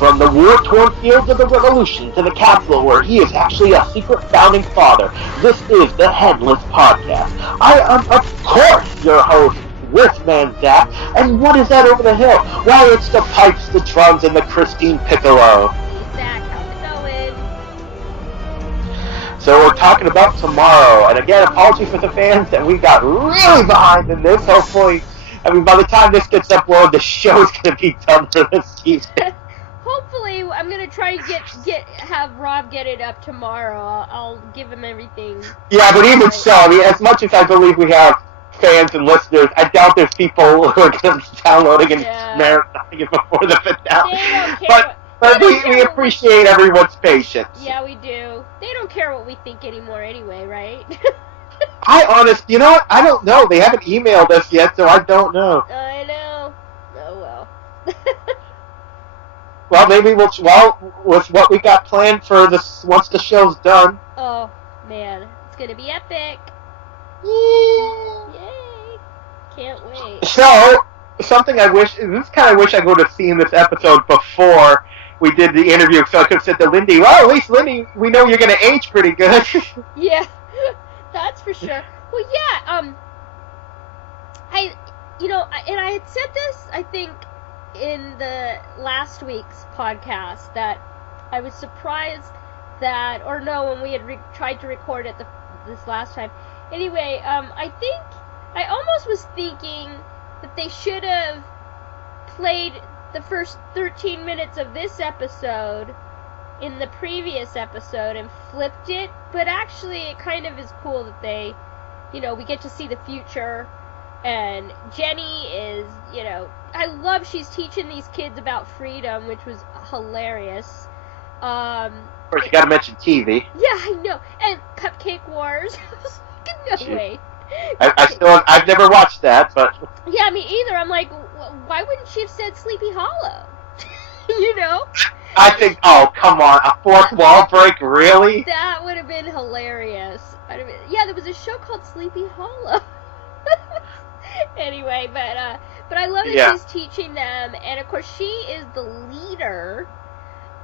From the war-torn fields of the Revolution to the Capitol, where he is actually a secret founding father, this is the Headless Podcast. I am, of course, your host, Wolfman Zach, and what is that over the hill? Why, it's the pipes, the drums, and the Christine Piccolo. Hey, Zach, how's it going? So we're talking about tomorrow, and again, apologies for the fans that we got really behind in this. Hopefully, by the time this gets uploaded, the show's going to be done for this season. Hopefully, I'm gonna try and have Rob get it up tomorrow. I'll give him everything. Yeah, but even so, as much as I believe we have fans and listeners, I doubt there's people who are going to be downloading and marathoning it before the finale. They don't care. But we appreciate everyone's patience. Yeah, we do. They don't care what we think anymore, anyway, right? You know what? I don't know. They haven't emailed us yet, so I don't know. I know. Oh well. Well, maybe with what we got planned for this once the show's done. Oh, man. It's going to be epic. Yeah. Yay. Can't wait. So, something I wish I would have seen this episode before we did the interview, so I could have said to Lindy, well, at least, Lindy, we know you're going to age pretty good. Yeah, that's for sure. Well, yeah, I had said this, I think, in the last week's podcast, that I was surprised that, or no, when we had tried to record it this last time. Anyway, I think, I almost was thinking that they should have played the first 13 minutes of this episode in the previous episode and flipped it, but actually it kind of is cool that they, we get to see the future. And Jenny is, I love she's teaching these kids about freedom, which was hilarious. Of course, you gotta mention TV. Yeah, I know. And Cupcake Wars. No way. I've never watched that, but... Yeah, me either. I'm like, why wouldn't she have said Sleepy Hollow? I think, oh, come on, a fourth wall break, really? That would have been hilarious. Yeah, there was a show called Sleepy Hollow. Anyway, but I love that she's teaching them, and of course she is the leader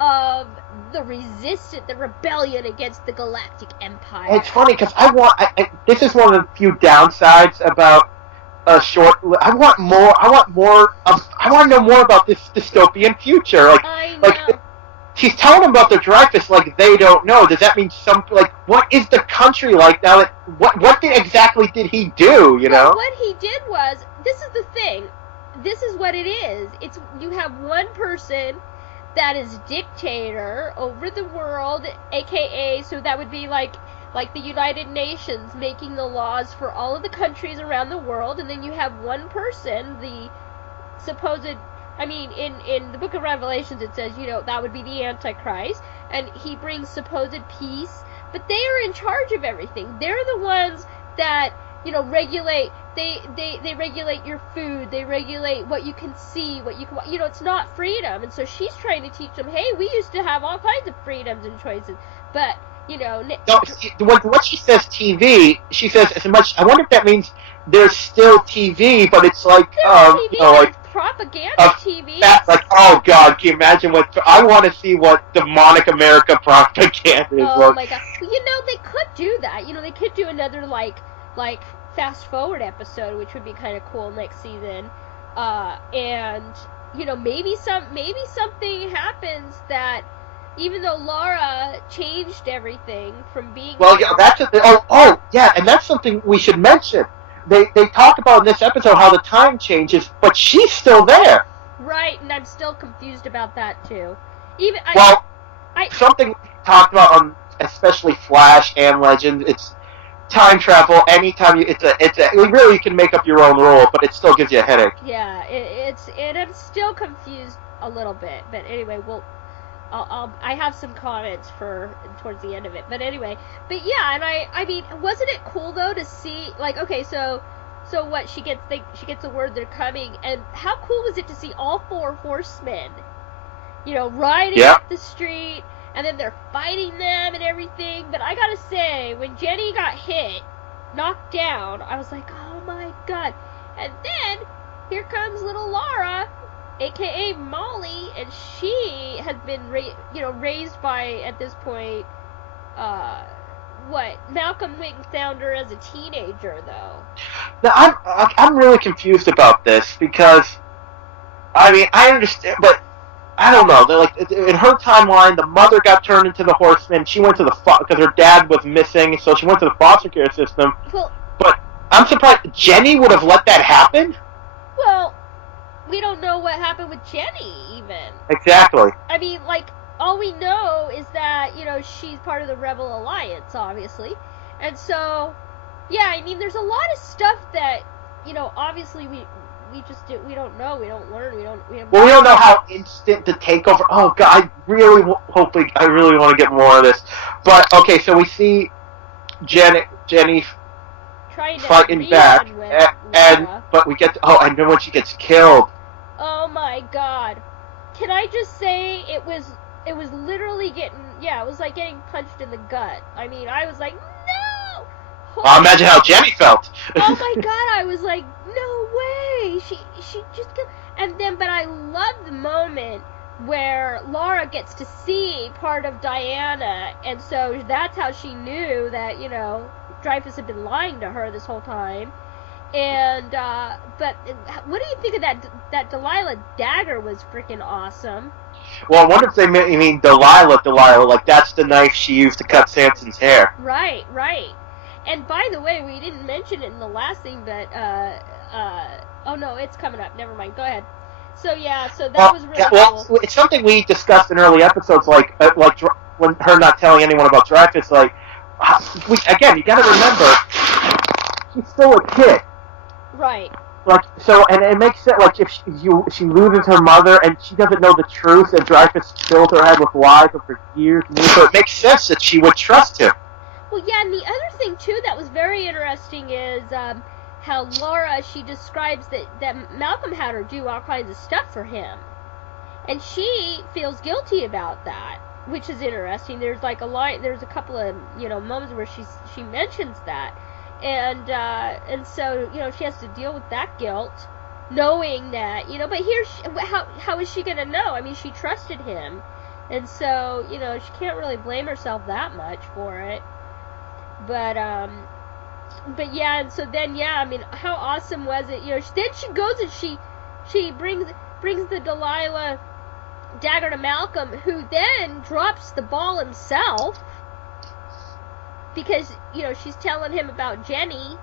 of the rebellion against the Galactic Empire. It's funny because this is one of the few downsides about a short. I want to know more about this dystopian future. I know. She's telling them about the Dreyfus like they don't know. Does that mean what is the country like now? What exactly did he do? Well, what he did was, this is the thing. This is what it is. You have one person that is dictator over the world, aka, so that would be like the United Nations making the laws for all of the countries around the world, and then you have one person, the supposed, in the book of Revelations it says, that would be the Antichrist, and he brings supposed peace, but they are in charge of everything. They're the ones that, regulate, they regulate your food, they regulate what you can see, what you can, it's not freedom, and so she's trying to teach them, hey, we used to have all kinds of freedoms and choices, but, No, what she says TV, she says as much, I wonder if that means there's still TV, but it's like, TV, propaganda TV. Oh God, can you imagine I want to see what demonic America propaganda is. Oh my God. Well, they could do that. They could do another, like fast forward episode, which would be kind of cool next season. And, maybe something happens that, even though Laura changed everything from being... Well, yeah, and that's something we should mention. They talk about in this episode how the time changes, but she's still there. Right, and I'm still confused about that too. Something we talked about on especially Flash and Legends, it's time travel. Anytime you can make up your own rule, but it still gives you a headache. Yeah, and I'm still confused a little bit, but anyway, I have some comments towards the end of it, but anyway, yeah, and wasn't it cool though to see, okay, so what, she gets the word they're coming, and how cool was it to see all four horsemen, riding up the street, and then they're fighting them and everything, but I gotta say, when Jenny got knocked down, I was like, oh my God, and then, here comes little Laura, aka Molly, and she has been raised by, at this point, Malcolm went found her as a teenager, though. Now, I'm really confused about this because, I mean, I understand, but I don't know. They're like, in her timeline, the mother got turned into the Horseman. She went to because her dad was missing, so she went to the foster care system. Well, but I'm surprised Jenny would have let that happen. Well, we don't know what happened with Jenny, even. Exactly. I mean, like, all we know is that, she's part of the Rebel Alliance, obviously. And so, yeah, I mean, there's a lot of stuff that, obviously we don't know, we don't learn, we don't know how instant the takeover. Oh God, I really want to get more of this. But okay, so we see Jenny fighting back, but we get I know when she gets killed. Oh my God! Can I just say it was literally it was like getting punched in the gut. I mean, I was like, no! Imagine how Jenny felt. Oh my God! I was like, no way! She just killed. And then, but I love the moment where Laura gets to see part of Diana, and so that's how she knew that Dreyfus had been lying to her this whole time. And but what do you think of that Delilah dagger? Was freaking awesome. Well, I wonder if they mean Delilah, like that's the knife she used to cut Samson's hair. Right. And by the way, we didn't mention it in the last thing, but oh no, it's coming up. Never mind. Go ahead. So yeah, so that was really cool. It's something we discussed in early episodes, like when her not telling anyone about Dreyfus. Like, again, you got to remember, she's still a kid. Right. Like, so, and it makes sense. Like, if she loses her mother and she doesn't know the truth, and Dreyfus filled her head with lies for years, so it makes sense that she would trust him. Well, yeah, and the other thing too that was very interesting is how Laura, she describes that Malcolm had her do all kinds of stuff for him, and she feels guilty about that, which is interesting. There's like there's a couple of moments where she mentions that, and so she has to deal with that guilt, knowing that But how is she gonna know? I mean, she trusted him, and so she can't really blame herself that much for it. But yeah, and so then I mean, how awesome was it? Then she goes and she brings the Delilah dagger to Malcolm, who then drops the ball himself because she's telling him about Jenny,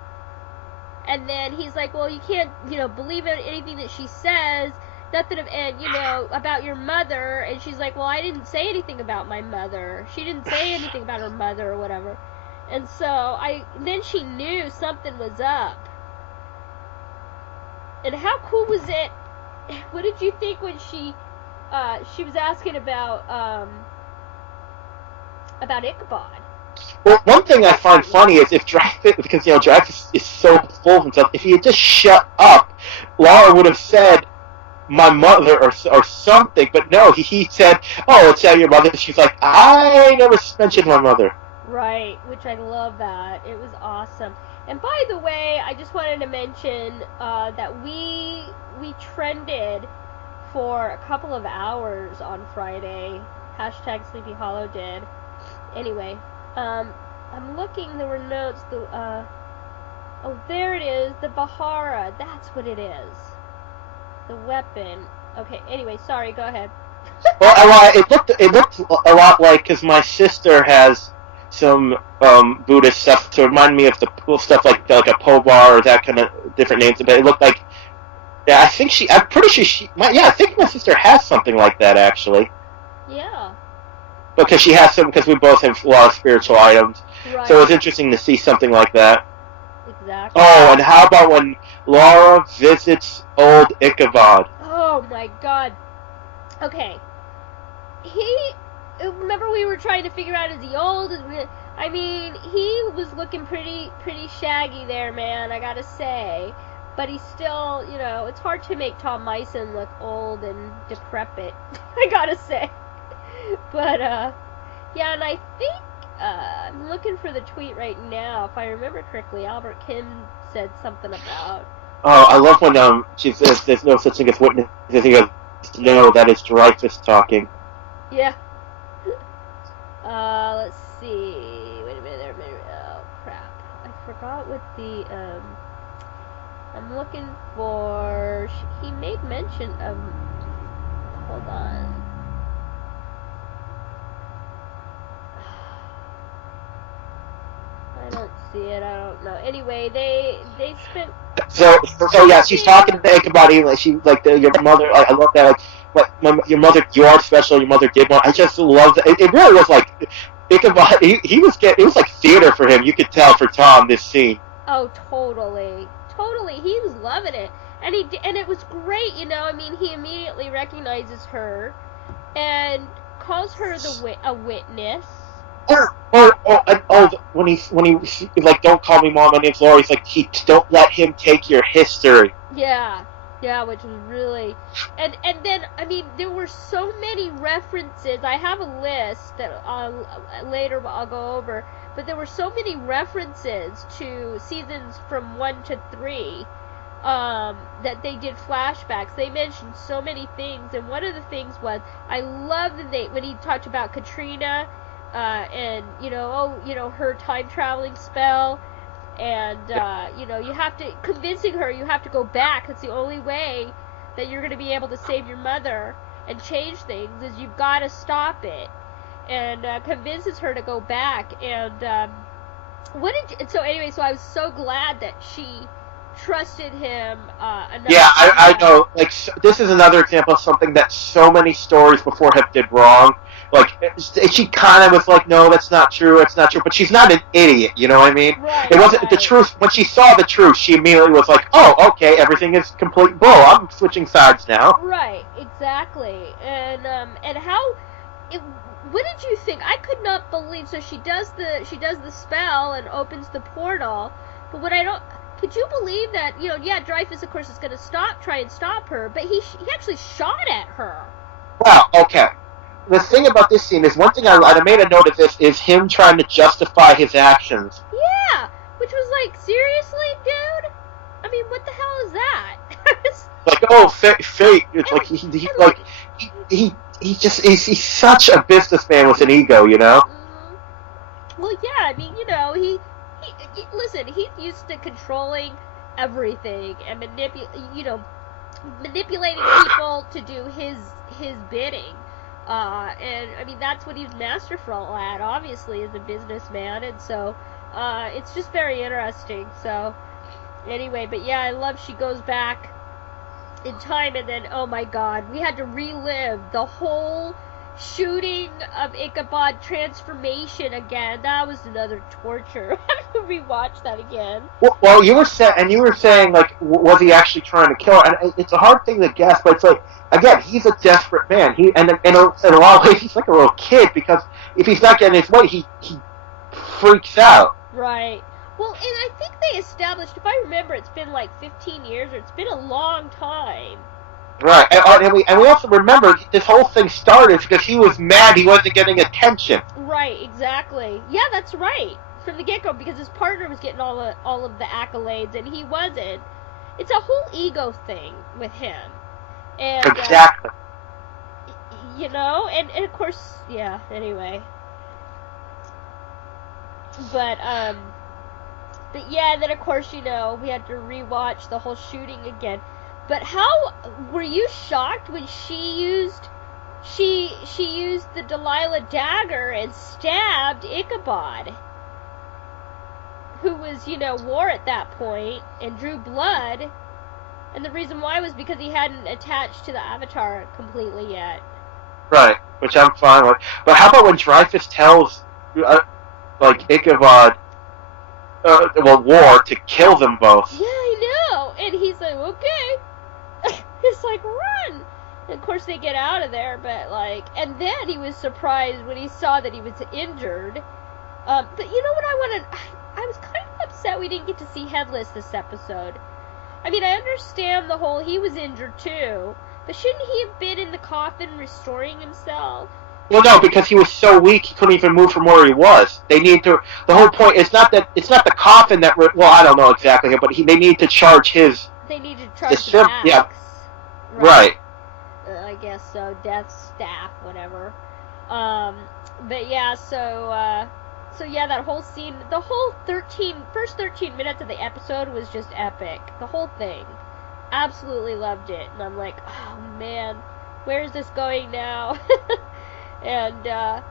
and then he's like, well, you can't believe anything that she says, nothing of, and about your mother, and she's like, well, I didn't say anything about my mother. She didn't say anything about her mother or whatever. And so then she knew something was up. And how cool was it? What did you think when she was asking about Ichabod? Well, one thing I find funny is if Dreyfus, because Dreyfus is so full of himself, if he had just shut up, Laura would have said my mother or something. But no, he said, "Oh, it's your mother." She's like, "I never mentioned my mother." Right, which I love that. It was awesome. And by the way, I just wanted to mention that we trended for a couple of hours on Friday. Hashtag Sleepy Hollow did. Anyway, I'm looking. There were notes. Oh, there it is. The Bahara. That's what it is. The weapon. Okay. Anyway, sorry. Go ahead. Well, it looked a lot like, because my sister has some Buddhist stuff to remind me of the cool stuff like a Pobar or that kind of different names. But it looked like, I'm pretty sure I think my sister has something like that actually. Yeah. Because we both have a lot of spiritual items. Right. So it was interesting to see something like that. Exactly. Oh, and how about when Laura visits old Ichabod? Oh my God. Okay. Remember we were trying to figure out, is he old? I mean, he was looking pretty shaggy there, man, I gotta say. But he's still, it's hard to make Tom Meissen look old and decrepit, I gotta say. But, yeah, and I think, I'm looking for the tweet right now. If I remember correctly, Albert Kim said something about... Oh, I love when she says there's no such thing as witness. He goes, no, that is Dreyfus talking. Yeah. Let's see. Wait a minute. Oh, crap. I forgot what the, I'm looking for... He made mention of... Hold on. I don't see it. I don't know. Anyway, they spent... So yeah, she's talking to Ichabod. Like she like your mother. Like, I love that. Like your mother, you are special. Your mother did one. I just love that. It really was like Ichabod. He was getting. It was like theater for him. You could tell for Tom this scene. Oh, totally. He was loving it, and it was great. You know, I mean, he immediately recognizes her, and calls her a witness. When he like, don't call me mom, my name's Laura. He's like, don't let him take your history. Yeah, which was really, and then I mean, there were so many references. I have a list that later I'll go over, but there were so many references to seasons from 1 to 3. That they did flashbacks. They mentioned so many things, and one of the things was, I love that when he talked about Katrina, and her time traveling spell, and you have to convincing her you have to go back. It's the only way that you're going to be able to save your mother and change things, is you've got to stop it, and convinces her to go back. And so I was so glad that she trusted him enough. Yeah, I know. Like, this is another example of something that so many stories before did wrong. Like, she kind of was like, no, that's not true, but she's not an idiot, you know what I mean? Right, it wasn't the truth. When she saw the truth, she immediately was like, oh, okay, everything is complete bull. I'm switching sides now. Right, exactly. And how... what did you think? I could not believe... So she does the spell and opens the portal, but what I don't... Could you believe that, Dreyfus, of course, is going to try and stop her, but he actually shot at her. Well, okay. The thing about this scene is, one thing I made a note of this, is him trying to justify his actions. Yeah, which was like, seriously, dude? I mean, what the hell is that? Like, oh, fate. It's he's such a businessman with an ego, you know? Mm-hmm. Well, yeah, I mean, listen, he's used to controlling everything and manipulating people to do his bidding. And I mean, that's what he's masterful at, obviously, as a businessman. And so it's just very interesting. So anyway, but yeah, I love she goes back in time, and then, oh my god, we had to relive the whole shooting of Ichabod transformation again. That was another torture. I have to rewatch that again. Well, you were saying, like, was he actually trying to kill her? And it's a hard thing to guess, but it's like, again, he's a desperate man. In a lot of ways, he's like a little kid, because if he's not getting his way, he freaks out. Right. Well, and I think they established, if I remember, it's been like 15 years, or it's been a long time. Right, and we also remember this whole thing started because he was mad he wasn't getting attention. Right, exactly. Yeah, that's right. From the get-go, because his partner was getting all of the accolades, and he wasn't. It's a whole ego thing with him. And, exactly. And of course, yeah, anyway. But yeah, and then of course, we had to rewatch the whole shooting again. But how were you shocked when she used the Delilah dagger and stabbed Ichabod, who was, war at that point and drew blood, and the reason why was because he hadn't attached to the Avatar completely yet. Right, which I'm fine with. But how about when Dreyfus tells, Ichabod, War to kill them both? Yeah, I know, and he's like, okay. It's like, run! And of course they get out of there, but and then he was surprised when he saw that he was injured. But you know what I was kind of upset we didn't get to see Headless this episode. I mean, I understand the whole, he was injured too, but shouldn't he have been in the coffin restoring himself? Well, no, because he was so weak he couldn't even move from where he was. They need to, the whole point, it's not the coffin that, I don't know exactly, but they need to charge his... They need to charge the axe. Yeah. Right. I guess so. Death staff, whatever. But yeah, so yeah, that whole scene, the whole first 13 minutes of the episode was just epic. The whole thing. Absolutely loved it. And I'm like, oh man, where's this going now? and then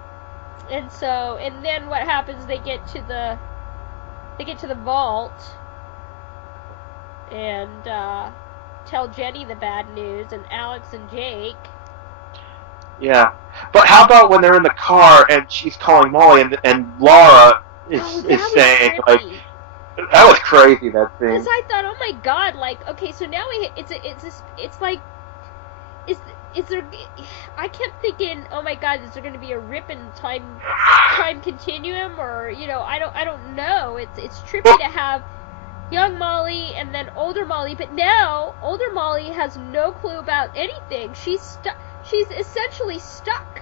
what happens, they get to the vault and tell Jenny the bad news, and Alex and Jake. Yeah. But how about when they're in the car and she's calling Molly and Laura is saying, trippy. like, that was crazy, that thing. Because I thought, oh my god, like, okay, so now it's like, is there, I kept thinking, oh my god, is there going to be a rip in time continuum, or, you know, I don't know. It's trippy to have young Molly and then older Molly, but now older Molly has no clue about anything. She's essentially stuck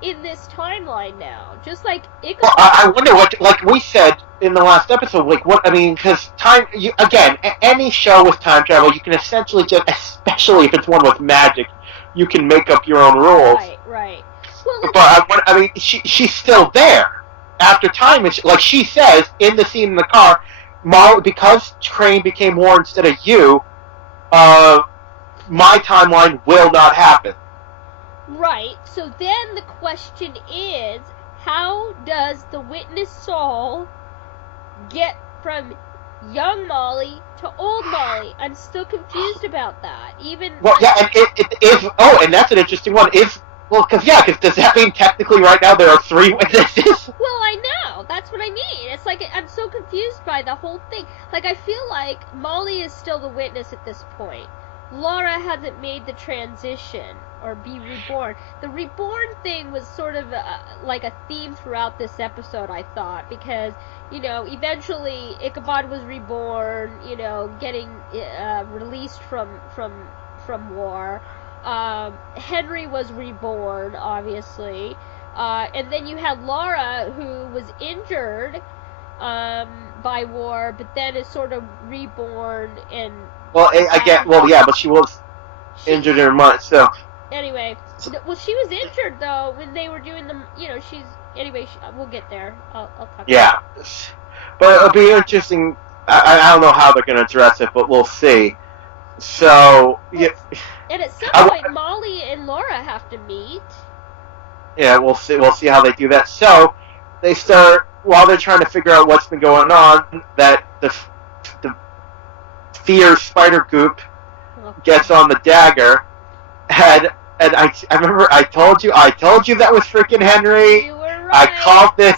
in this timeline now, just like Ichabod. Well, I wonder what, like we said in the last episode, like what, I mean, because any show with time travel, you can essentially just, especially if it's one with magic, you can make up your own rules. Right. Well, but I mean, she's still there after time. Like she says in the scene in the car, Molly, because Crane became War instead of you, my timeline will not happen. Right, so then the question is, how does the witness Saul get from young Molly to old Molly? I'm still confused about that. Well, yeah, and it is. Oh, and that's an interesting one. Because does that mean technically right now there are 3 witnesses? Well, I know. That's what I mean. It's like I'm so confused by the whole thing. Like, I feel like Molly is still the witness at this point. Laura hasn't made the transition or be reborn. The reborn thing was sort of like a theme throughout this episode, I thought, because, you know, eventually Ichabod was reborn, you know, getting released from war. Henry was reborn, obviously, and then you had Laura, who was injured by war, but then is sort of reborn and. Well, but she was injured in her mind, so. Anyway, well, she was injured, though, when they were doing the, you know, we'll get there. I'll talk about it. But it'll be interesting. I don't know how they're going to address it, but we'll see. So, yeah. And at some point, Molly and Laura have to meet. Yeah, we'll see how they do that. So, they start, while they're trying to figure out what's been going on, that the fear spider goop gets on the dagger, and I remember I told you that was freaking Henry. You were right. I called this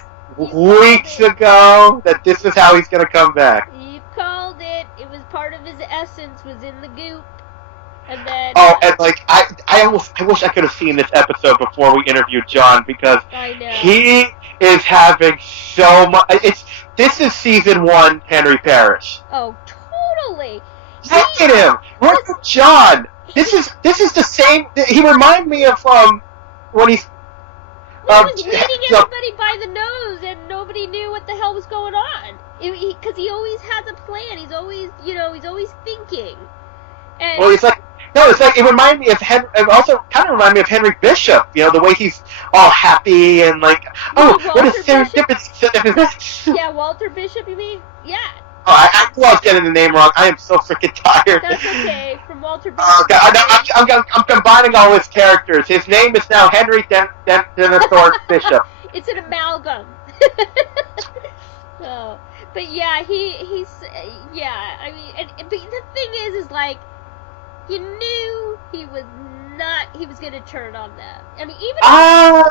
weeks ago that this is how he's gonna come back. You called it. It was part of his essence was in the goop, and then. Oh, and like I wish I could have seen this episode before we interviewed John, because he is having so much. This is season 1 Henry Parrish. Oh, totally. Look at him. Look at John. This is the same. He reminded me of when he's. He was leading everybody by the nose, and nobody knew what the hell was going on. Because he always has a plan. He's always thinking. And well, it's like it reminded me of Henry. It also kind of reminded me of Henry Bishop. You know, the way he's all happy and like, what is serendipity? Yeah, Walter Bishop. You mean? Yeah. Oh, I was getting the name wrong. I am so freaking tired. That's okay. From Walter Bishop. Oh, God, I'm combining all his characters. His name is now Henry Denethor Bishop. It's an amalgam. Oh, but yeah, he's yeah. I mean, but the thing is like, you knew he was going to turn on them. I mean, even. I'm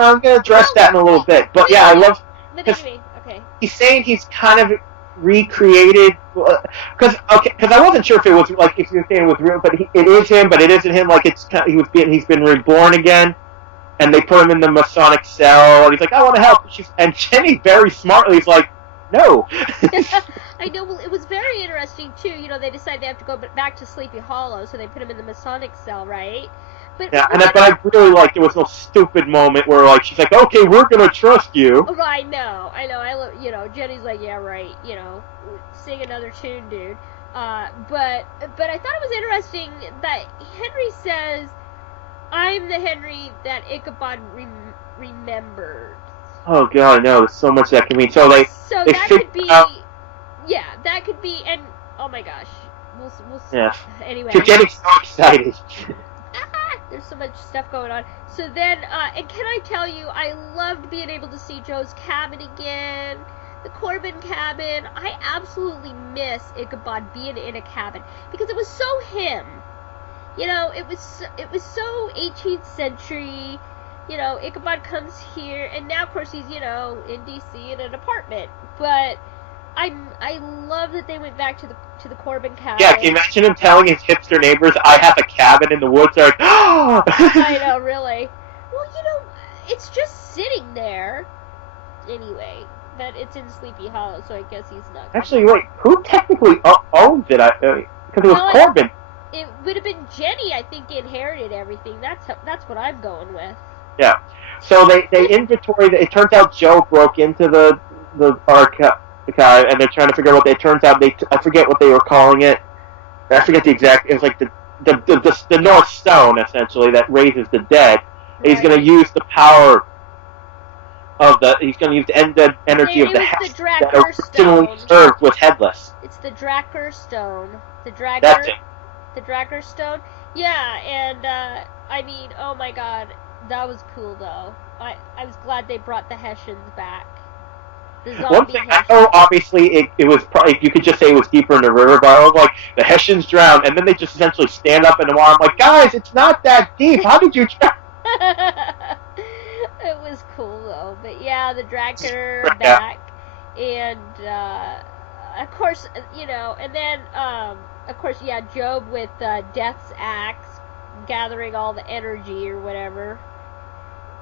going to address that in a little bit. But yeah, I love. But anyway. Okay. He's saying he's kind of recreated, because I wasn't sure if it was like if you were saying it was real, but it is him, but it isn't him. Like he's been reborn again, and they put him in the Masonic cell, and he's like, I want to help. And Jenny very smartly is like, no. I know. Well, it was very interesting too. You know, they decide they have to go back to Sleepy Hollow, so they put him in the Masonic cell, right? But I really liked it was no stupid moment where like she's like, okay, we're gonna trust you. Oh, I know. You know, Jenny's like, yeah, right. You know, sing another tune, dude. But I thought it was interesting that Henry says, I'm the Henry that Ichabod remembers. Oh God, no! There's so much that can mean. So they that could be, yeah, that could be, and oh my gosh, we'll yeah. Anyway, You're getting so excited. There's so much stuff going on. So then, and can I tell you, I loved being able to see Joe's cabin again. The Corbin cabin. I absolutely miss Ichabod being in a cabin because it was so him. You know, it was so 18th century. You know, Ichabod comes here, and now of course he's, you know, in DC in an apartment. But I love that they went back to the Corbin cabin. Yeah, can you imagine him telling his hipster neighbors, "I have a cabin in the woods"? They're like, oh! I know, really. Well, you know, it's just sitting there. Anyway. But it's in Sleepy Hollow, so I guess he's not. Actually, wait, who technically owns it? Because it was Corbin. It would have been Jenny, I think, inherited everything. That's what I'm going with. Yeah. So they inventory. It turns out Joe broke into the archive, and they're trying to figure out what. It turns out I forget what they were calling it. I forget the exact. It was like the North Stone, essentially, that raises the dead. Right. He's going to use the power of he's going to use the energy of the Hex that originally served with Headless. It's the Dracker Stone. That's it. The Dracker Stone. Yeah, and I mean, oh my God, that was cool though. I was glad they brought the Hessians back. The zombie One thing Hessians. I know, obviously, it was probably, you could just say it was deeper in the river, but I was like, the Hessians drowned, and then they just essentially stand up in the water. I'm like, guys, it's not that deep. How did you drown? It was cool though, but yeah, the Dracker back, and of course, you know, and then of course, yeah, Job with Death's axe, gathering all the energy or whatever.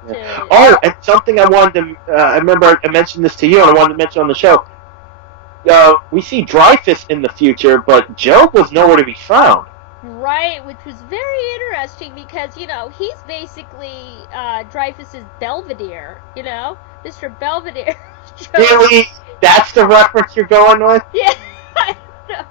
Yeah. Oh, and something I wanted to, I remember I mentioned this to you, and I wanted to mention on the show. We see Dreyfus in the future, but Job was nowhere to be found. Right, which was very interesting because, you know, he's basically Dreyfus's Belvedere, you know? Mr. Belvedere. Really? That's the reference you're going with? Yeah, I know.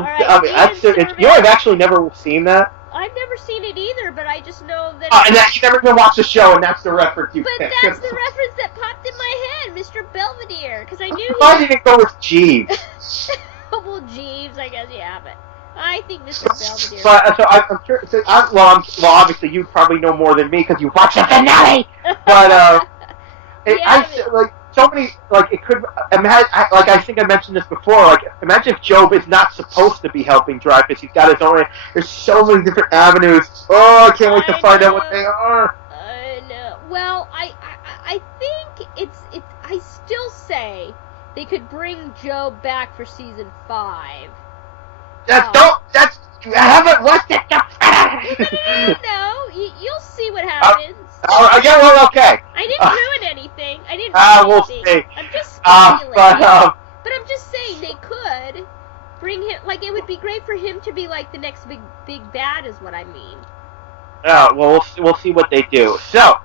Right, I mean, I've actually never seen that. I've never seen it either, but I just know that... and that you never even watched the show, and that's the reference you picked. But that's the reference that popped in my head, Mr. Belvedere, because I knew Why didn't go with Jeeves? Well, Jeeves, I guess, yeah, but... I think Mr. Belvedere. So I'm sure. Well, obviously you probably know more than me because you watched the finale. But like so many, like it could imagine. Like I think I mentioned this before. Like imagine if Job is not supposed to be helping Dreyfus. He's got his own. There's so many different avenues. Oh, I can't wait to find out what they are. I know. Well, I think it's. I still say they could bring Job back for season 5. You haven't watched it. No, you'll see what happens. Yeah, well, okay. I didn't ruin anything. I didn't ruin we'll anything. see. I'm just speculating. But I'm just saying they could bring him. Like it would be great for him to be like the next big bad, is what I mean. Well, we'll see what they do. So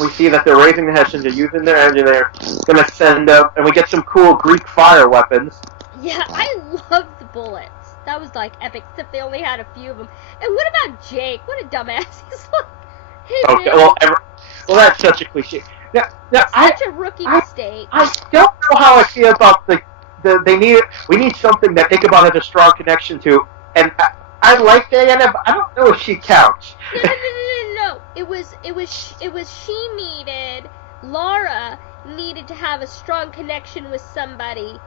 we see that they're raising the Hessians. They're using their engine. They're going to send up, and we get some cool Greek fire weapons. Yeah, I love the bullets. That was like epic, except they only had a few of them. And what about Jake? What a dumbass. He's like, hey, okay, well, that's such a cliche. Now, such a rookie mistake. I don't know how I feel about we need something that Ichabod has a strong connection to, and I like Diana, but I don't know if she counts. No. It was she needed, Laura needed to have a strong connection with somebody.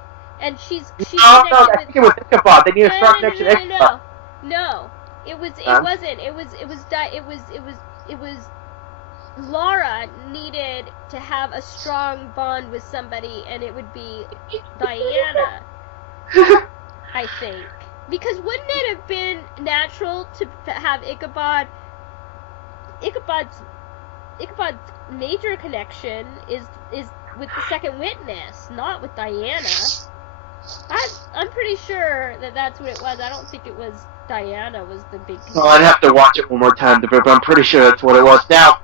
And she's no, I think it was Ichabod. They need a strong connection to Ichabod. No, it wasn't. It was Laura needed to have a strong bond with somebody, and it would be Diana. I think, because wouldn't it have been natural to have Ichabod? Ichabod's major connection is with the second witness, not with Diana. I'm pretty sure that's what it was. I don't think it was Diana was the big... Well, I'd have to watch it one more time, but I'm pretty sure that's what it was. Now,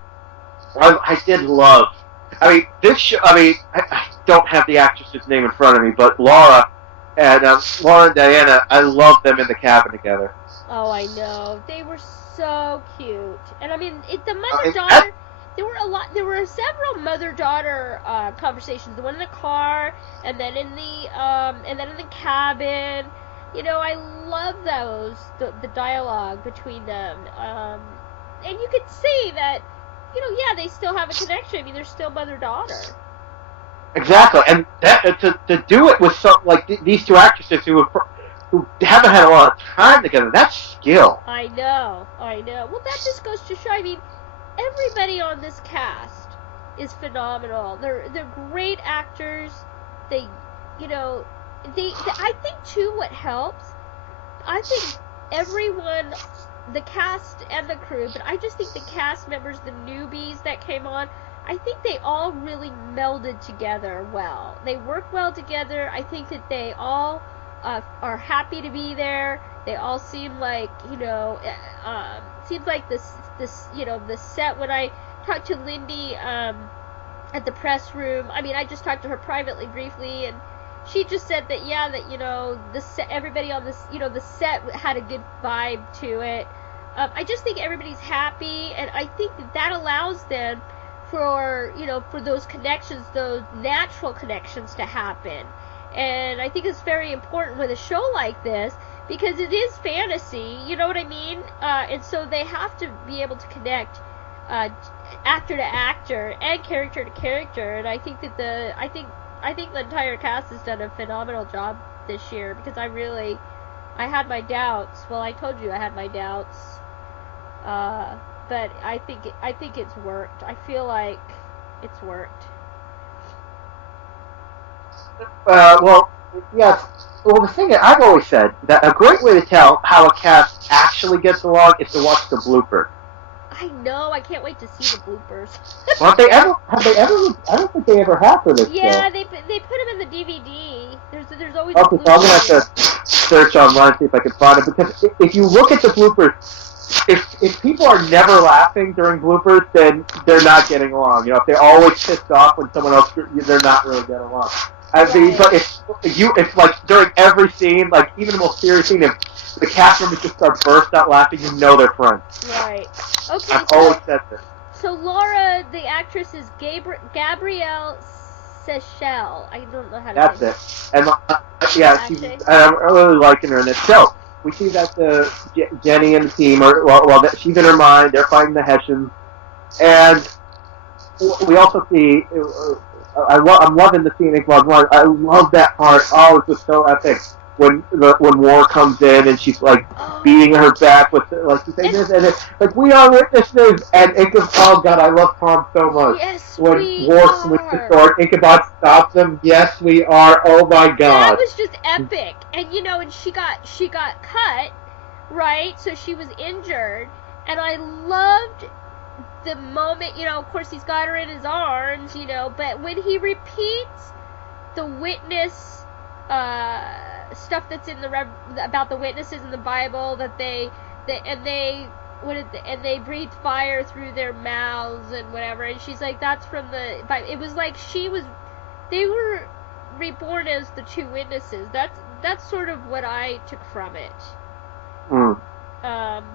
I did love... I mean, this show... I mean, I don't have the actress's name in front of me, but Laura and Diana, I love them in the cabin together. Oh, I know. They were so cute. And I mean, the mother-daughter, there were several mother-daughter conversations. The one in the car, and then in the cabin. You know, I love those, the dialogue between them. And you could see that, you know, yeah, they still have a connection. I mean, they're still mother-daughter. Exactly, and to do it with these two actresses who haven't had a lot of time together, that's skill. I know. Well, that just goes to show, I mean, everybody on this cast is phenomenal. They're great actors. They, you know, I think too what helps, I think everyone, the cast and the crew, but I just think the cast members, the newbies that came on, I think they all really melded together well. They work well together. I think that they all are happy to be there. They all seem like, you know, seems like this, you know, the set. When I talked to Lindy at the press room, I mean, I just talked to her privately, briefly, and she just said that, yeah, that, you know, the set, everybody on this, you know, the set had a good vibe to it. I just think everybody's happy, and I think that allows them for, you know, for those connections, those natural connections to happen. And I think it's very important with a show like this, because it is fantasy, you know what I mean? And so they have to be able to connect actor to actor and character to character. And I think that I think the entire cast has done a phenomenal job this year, because I had my doubts. Well, I told you I had my doubts. But I think it's worked. I feel like it's worked. Well, yes. Well, the thing is, I've always said that a great way to tell how a cast actually gets along is to watch the blooper. I know. I can't wait to see the bloopers. Well, have they ever? I don't think they ever have for this. Yeah, they put them in the DVD. There's always. Okay, so I'm gonna have to search online and see if I can find it, because if you look at the bloopers, if people are never laughing during bloopers, then they're not getting along. You know, if they're always pissed off when someone else, they're not really getting along. I mean, but if like during every scene, like even the most serious scene, if the cast members just start burst out laughing, you know they're friends. Right. Okay. I've always said this. So Laura, the actress, is Gabrielle Seychelles. I don't know how to say That's it. And yeah, I'm really liking her in this show. We see that Jenny and the team she's in her mind. They're fighting the Hessians, and we also see. I'm loving the scene. I love that part. Oh, it was so epic when War comes in and she's like beating her back with like she's saying this and it's like we are witnesses, and Ichabod. Oh God, I love Tom so much. Yes, when we War are. swings the sword, Ichabod stops them. Yes, we are. Oh my God. That was just epic, and you know, and she got cut, right? So she was injured, and I loved the moment, you know, of course he's got her in his arms, you know, but when he repeats the witness stuff that's in about the witnesses in the Bible, that they breathe fire through their mouths and whatever, and she's like, that's from the Bible. It was like they were reborn as the two witnesses. That's sort of what I took from it.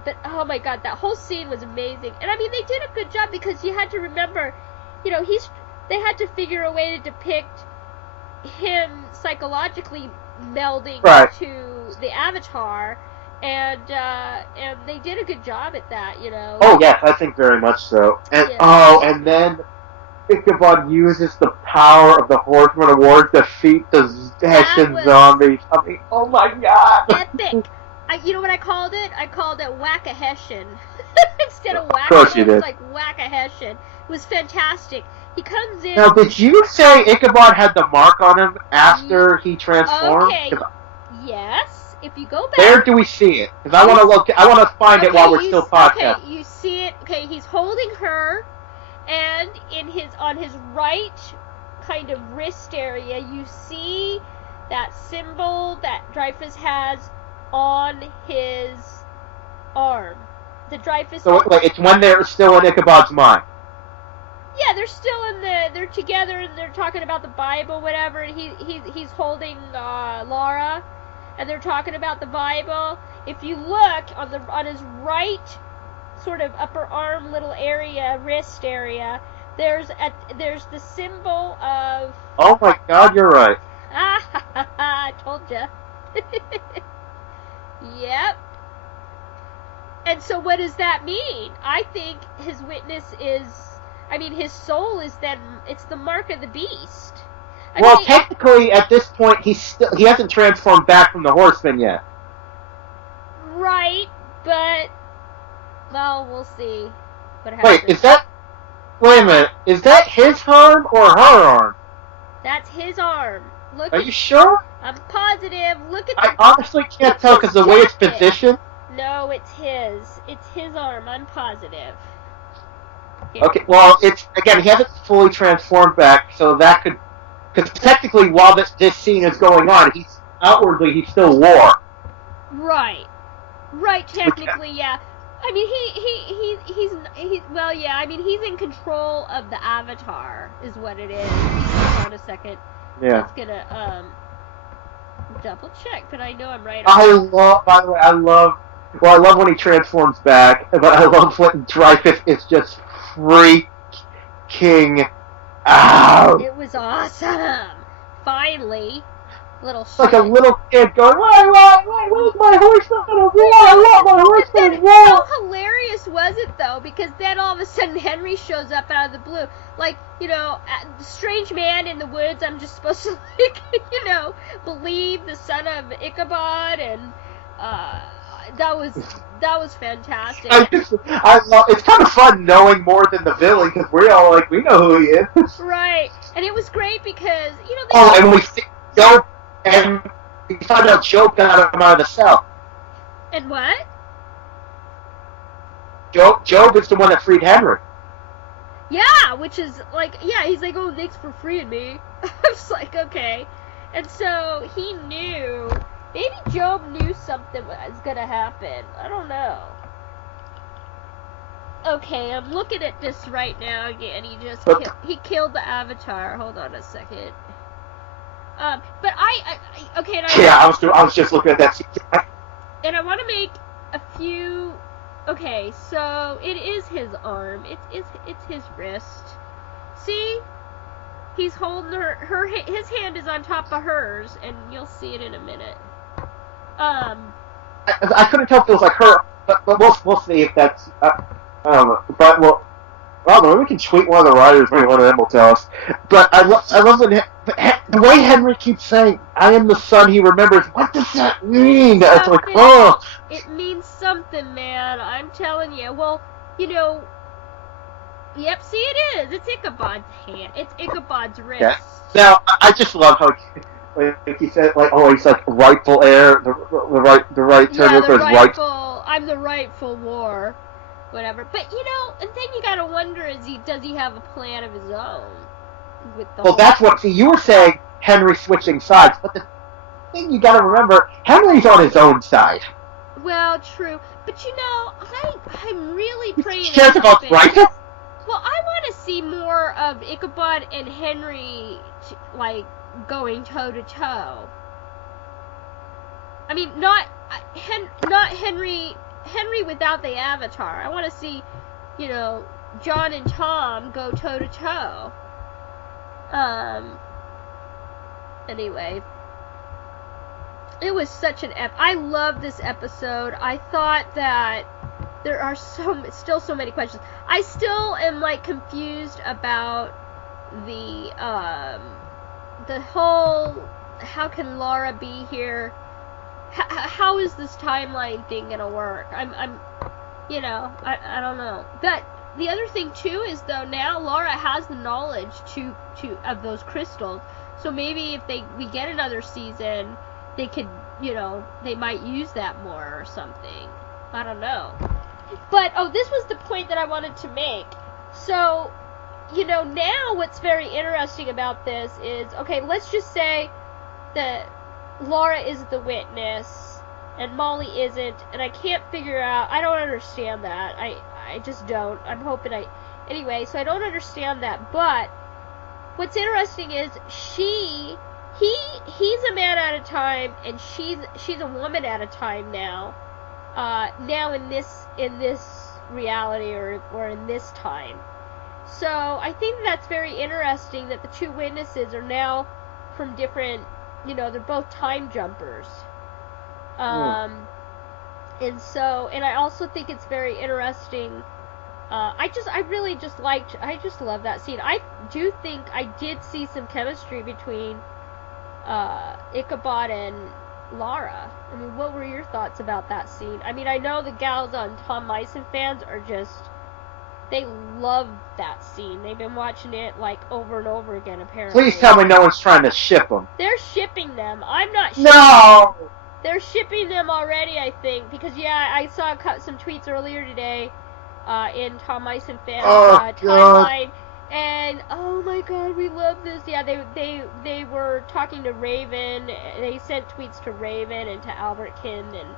But oh my God, that whole scene was amazing. And I mean, they did a good job, because you had to remember, you know, they had to figure a way to depict him psychologically melding to the Avatar, and they did a good job at that, you know. Oh yes, I think very much so. And and then Ichabod uses the power of the Horsemen of War to defeat the Hessian zombies. I mean, oh my God. Epic. You know what I called it? I called it Whack-a-Hessian. Instead of Whack-a-Hessian, of course you did. It was like Whack-a-Hessian. It was fantastic. He comes in... Now, did you say Ichabod had the mark on him after he transformed? Okay. Yes. If you go back... Where do we see it? Because I want to find it while we're still podcasting. Okay, you see it. Okay, he's holding her, and on his right kind of wrist area, you see that symbol that Dreyfus has on his arm. The Dreyfus. So like, it's when they're still in Ichabod's mind. Yeah, they're together and they're talking about the Bible, whatever. And he's holding Laura, and they're talking about the Bible, if you look on his right sort of upper arm little area, wrist area, there's the symbol of... Oh my God, you're right. I told ya. Yep. And so what does that mean? I think his witness is, his soul is then, it's the mark of the beast. Technically, at this point, he hasn't transformed back from the horseman yet. Right, but, well, we'll see what happens. Wait a minute, is that his arm or her arm? That's his arm. Look. Are you sure? I'm positive. Look at I honestly can't tell because the way it's positioned. No, it's his. It's his arm. I'm positive. Here. Okay, well, he hasn't fully transformed back, so that could... Because technically, while this scene is going on, he's still war. Right. Right, technically, yeah. He's in control of the Avatar, is what it is. Hold on a second. Yeah. It's gonna, double check, but I know I'm right. I love when he transforms back, but I love when Dreyfus is just freaking out. It was awesome. Finally. Little shit. Like a little kid going, why, where's my horse not a war? I want my horse to war. How hilarious was it, though? Because then all of a sudden Henry shows up out of the blue. Like, strange man in the woods, I'm just supposed to, believe the son of Ichabod, and, that was fantastic. It's kind of fun knowing more than the villain, because we're all like, we know who he is. Right. And it was great because, and we see Job, and we found out Job got him out of the cell. And what? Job is the one that freed Henry. Yeah, which is like, he's like, oh, thanks for freeing me. I was like, okay. And so he knew, maybe Job knew something was gonna happen. I don't know. Okay, I'm looking at this right now again. He killed the Avatar. Hold on a second. But I was just looking at that scene. And I want to make a few. Okay, so it is his arm. It's his wrist. See, he's holding his hand is on top of hers, and you'll see it in a minute. I couldn't tell if it was like her, but we'll see if that's. I don't know, but maybe we can tweet one of the writers. Maybe one of them will tell us. But I love when the way Henry keeps saying, "I am the son he remembers." What does that mean? It's like, oh. It means something, man. I'm telling you. Well, yep. See, it is. It's Ichabod's hand. It's Ichabod's wrist. Yeah. Now, I just love how. Like he said, he's like rightful heir, the right term for his right. I'm the rightful war, whatever. But and then you gotta wonder: does he have a plan of his own? That's what. See, you were saying Henry switching sides, but the thing you gotta remember, Henry's on his own side. Well, true, but I'm really praying. He cares about Dreyfus? Well, I want to see more of Ichabod and Henry, going toe to toe. I mean, not Henry without the Avatar. I want to see, John and Tom go toe to toe. Anyway, it was such an I love this episode. I thought that there are still so many questions. I still am confused about the whole, how can Laura be here? How is this timeline thing gonna work? I don't know. But the other thing too is, though, now Laura has the knowledge of those crystals. So maybe if we get another season, they could, they might use that more or something. I don't know. But this was the point that I wanted to make. So, now what's very interesting about this is, okay, let's just say that Laura is the witness and Molly isn't, and I can't figure out, I don't understand that. I just don't. I'm hoping anyway, so I don't understand that. But what's interesting is she he's a man at a time, and she's a woman at a time now. Now in this reality or in this time. So I think that's very interesting that the two witnesses are now from different, they're both time jumpers. And I also think it's very interesting. I just love that scene. I do think I did see some chemistry between Ichabod and Lara. I mean, what were your thoughts about that scene? I mean, I know the gals on Tom Meissen fans are just, they love that scene. They've been watching it like over and over again, apparently. Please tell me no one's trying to ship them. They're shipping them. I'm not shipping No! them. They're shipping them already, I think, because I saw some tweets earlier today in Tom Meissen fans timeline. And oh my God, we love this. Yeah, they were talking to Raven. They sent tweets to Raven and to Albert Kind, and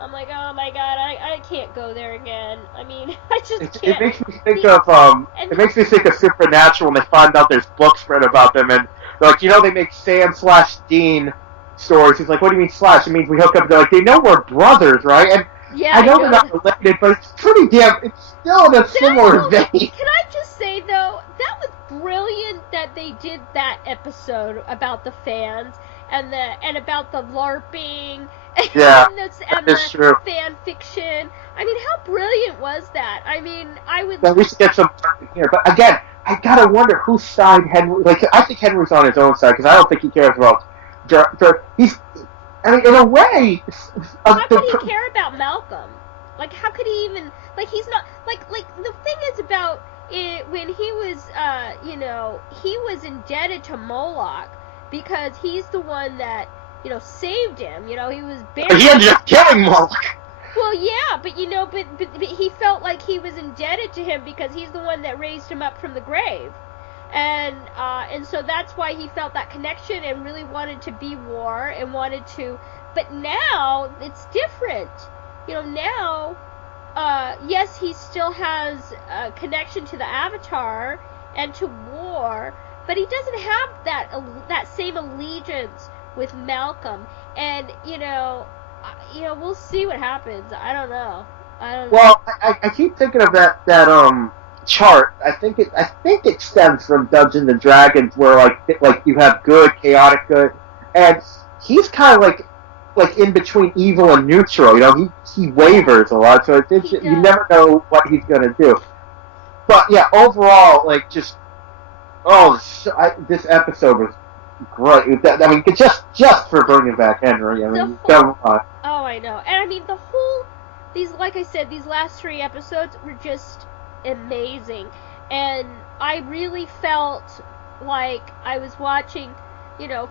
I'm like, oh my God, I can't go there again. I mean, I just can't. It makes me think of Supernatural when they find out there's books written about them, and they're like, they make Sam/Dean stories. He's like, what do you mean slash? It means we hook up. They're like, they know we're brothers, right? And yeah, I know they're not related, but it's pretty it's still in a similar vein. Can I just say, though, that was brilliant that they did that episode about the fans and about the LARPing and the fan fiction. I mean, how brilliant was that? I mean, I would... Well, we should get some here. But again, I gotta wonder whose side Henry... Like, I think Henry's on his own side, because I don't think he cares about... I mean, in a way... How could he care about Malcolm? Like, how could he even... Like, he's not... Like the thing is about it, when he was, he was indebted to Moloch because he's the one that, saved him. He was buried. He ended up killing Moloch. Well, yeah, but, but he felt like he was indebted to him because he's the one that raised him up from the grave. And so that's why he felt that connection and really wanted to be war and wanted to... But now, it's different. Now, yes, he still has a connection to the Avatar and to war, but he doesn't have that same allegiance with Malcolm. And, we'll see what happens. I don't know. Well, I keep thinking of that chart. I think it stems from Dungeons and Dragons, where like you have good, chaotic good, and he's kind of like in between evil and neutral. He wavers a lot, so you never know what he's gonna do. But yeah, overall, this episode was great. I mean, just for bringing back Henry. I mean, come on. Oh, I know, and I mean like I said, these last 3 episodes were just amazing, and I really felt like I was watching,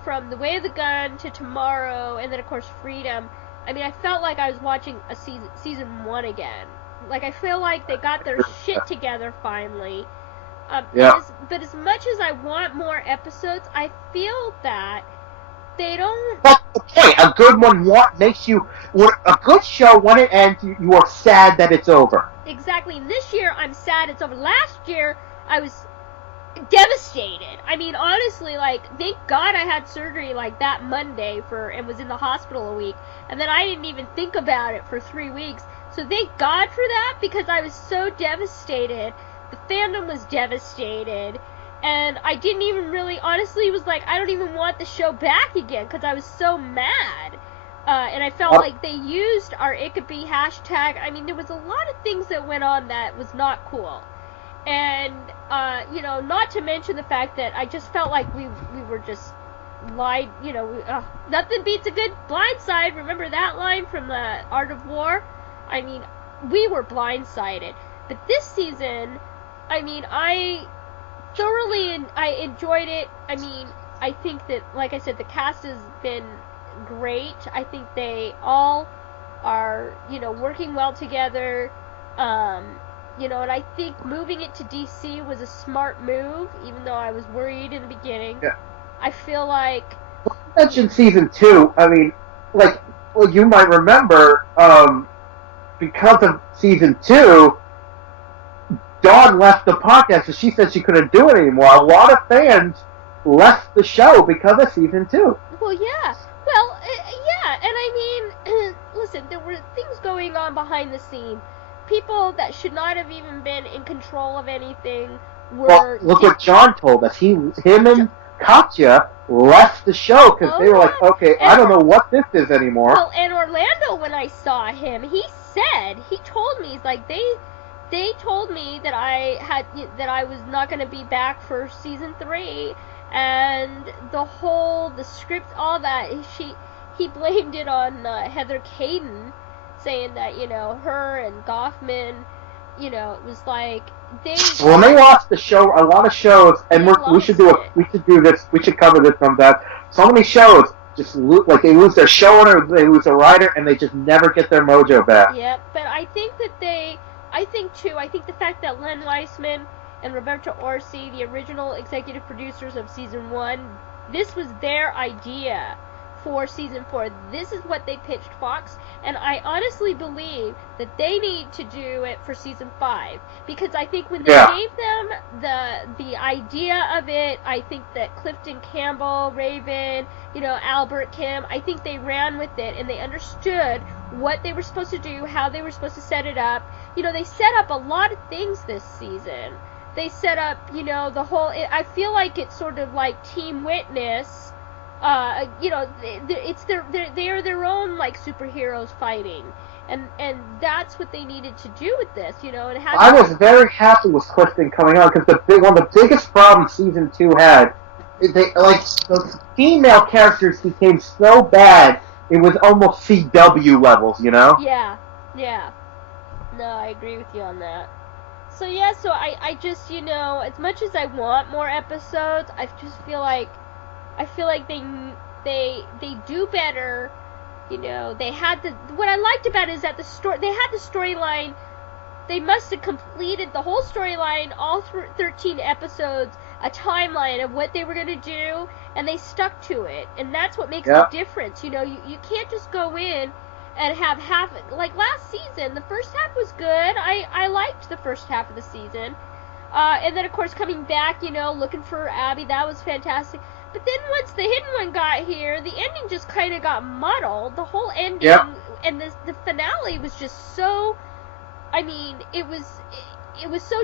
from The Way of the Gun to Tomorrow, and then of course Freedom. I mean, I felt like I was watching a season 1 again. Like, I feel like they got their shit together finally. But as much as I want more episodes, I feel that they don't... That's the point. A good one makes you... A good show, when it ends, you are sad that it's over. Exactly. And this year, I'm sad it's over. Last year, I was devastated. I mean, honestly, thank God I had surgery, that Monday and was in the hospital a week. And then I didn't even think about it for 3 weeks. So thank God for that, because I was so devastated. The fandom was devastated. And I didn't even really, honestly, was like, I don't even want the show back again, because I was so mad. And I felt like they used our Ichabod hashtag. I mean, there was a lot of things that went on that was not cool. And, not to mention the fact that I just felt like we were just lied, nothing beats a good blindside. Remember that line from the Art of War? I mean, we were blindsided. But this season, I mean, I enjoyed it. I mean, I think that, like I said, the cast has been great. I think they all are, working well together. And I think moving it to DC was a smart move, even though I was worried in the beginning. Yeah. I feel like... Well, you mentioned season 2. I mean, you might remember, because of season 2, Dawn left the podcast, and she said she couldn't do it anymore. A lot of fans left the show because of season 2. Well, yeah. Well, yeah, and I mean, listen, there were things going on behind the scene. People that should not have even been in control of anything were... Well, look what John told us. Him and Katya left the show because they were like, okay, I don't know what this is anymore. Well, and Orlando, when I saw him, he told me, he's like, they told me that I was not going to be back for season 3, and the script, all that, he blamed it on Heather Caden, saying that, her and Goffman, it was like, when they lost the show, a lot of shows, and we should do this, we should cover this sometime. So many shows just they lose their showrunner, they lose a writer, and they just never get their mojo back. Yep, but I think the fact that Len Weissman and Roberto Orsi, the original executive producers of season 1, this was their idea for season 4. This is what they pitched Fox, and I honestly believe that they need to do it for season 5, because I think when they gave them the idea of it, I think that Clifton Campbell, Raven, Albert Kim, I think they ran with it, and they understood what they were supposed to do, how they were supposed to set it up. They set up a lot of things this season. They set up, the whole, I feel like it's sort of like Team Witness. They're their own, like, superheroes fighting, and that's what they needed to do with this, and I was very happy with Clifton coming on, because one of the biggest problems season 2 had, the female characters became so bad, it was almost CW levels, Yeah. No, I agree with you on that. So yeah, I just, as much as I want more episodes, I just feel like they do better. They had what I liked about it is that they had the storyline. They must have completed the whole storyline, all 13 episodes, a timeline of what they were going to do, and they stuck to it. And that's what makes the difference. You can't just go in and have half, like last season, the first half was good. I liked the first half of the season. And then, of course, coming back, looking for Abby, that was fantastic. But then once the Hidden One got here, the ending just kind of got muddled. The whole ending and the finale was just so, I mean, it was so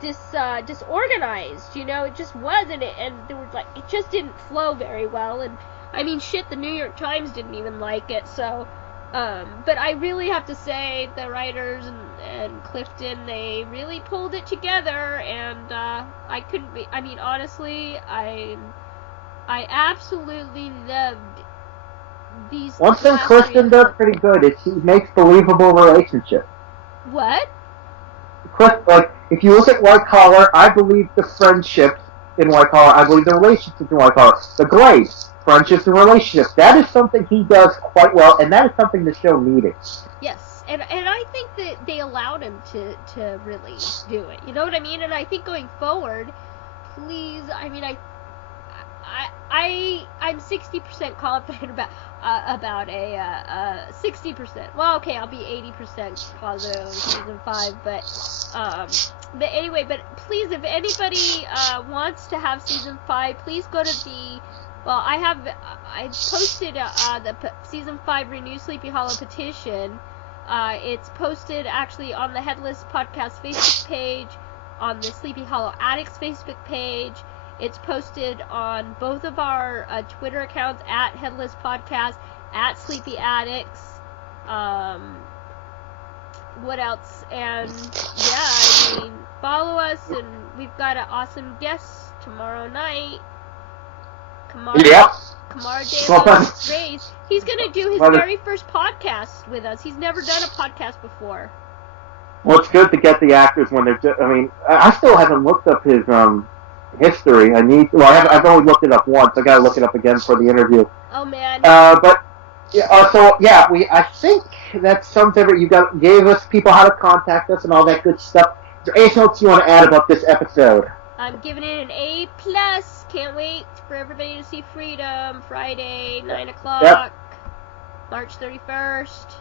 disorganized, it just wasn't, and there was it just didn't flow very well, and I mean, shit, the New York Times didn't even like it, so, but I really have to say, the writers and Clifton, they really pulled it together, and, I couldn't be, I mean, honestly, I absolutely loved these. One thing Clifton does pretty good is he makes believable relationships. What? If you look at White Collar, I believe the friendships in White Collar, I believe the relationships in White Collar. The Grays, friendships and relationships. That is something he does quite well, and that is something the show needed. Yes, and I think that they allowed him to really do it. You know what I mean? And I think going forward, please, I mean, I'm 60% confident about a 60%. Well, okay, I'll be 80% positive on season 5, but anyway, but please, if anybody wants to have season 5, please go to the. Well, I posted the season 5 Renew Sleepy Hollow petition. It's posted actually on the Headless Podcast Facebook page, on the Sleepy Hollow Addicts Facebook page. It's posted on both of our Twitter accounts, at Headless Podcast, at Sleepy Addicts. What else? And yeah, I mean, follow us, and we've got an awesome guest tomorrow night. Kamar De Los Reyes. He's going to do his very first podcast with us. He's never done a podcast before. Well, it's good to get the actors when they're. I mean, I still haven't looked up his history. I've only looked it up once. I got to look it up again for the interview. Oh man. But yeah, I think that sums everything. You gave us people how to contact us and all that good stuff. Is there anything else you want to add about this episode? I'm giving it an A+. Can't wait for everybody to see Freedom. Friday, 9 o'clock. Yep. March 31st.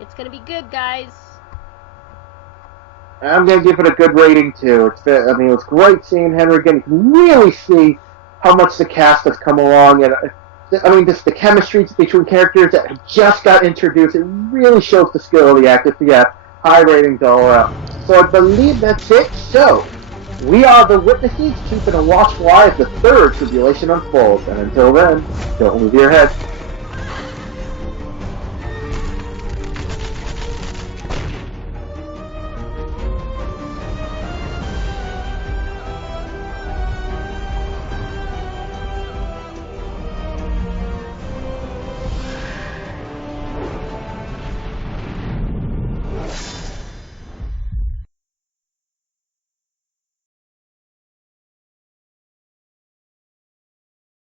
It's gonna be good, guys. I'm going to give it a good rating, too. It's great seeing Henry again. You can really see how much the cast has come along. And just the chemistry between characters that have just got introduced. It really shows the skill of the actors. Yeah, high ratings all around. So I believe that's it. So, we are the witnesses, keeping a watchful eye as the third tribulation unfolds. And until then, don't lose your head.